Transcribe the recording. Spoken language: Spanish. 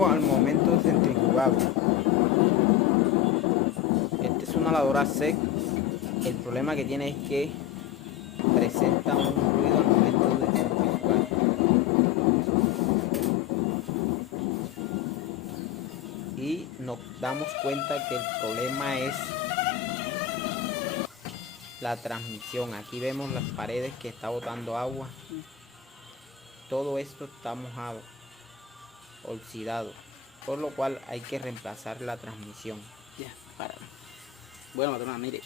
ruido al momento de centrifugarlo. Esta es una lavadora SEC. El problema que tiene es que presenta un ruido al momento de centrifugar. Y nos damos cuenta que el problema es la transmisión. Aquí vemos las paredes que está botando agua. Todo esto está mojado, oxidado, por lo cual hay que reemplazar la transmisión. Ya, para. Bueno, patrona, mire,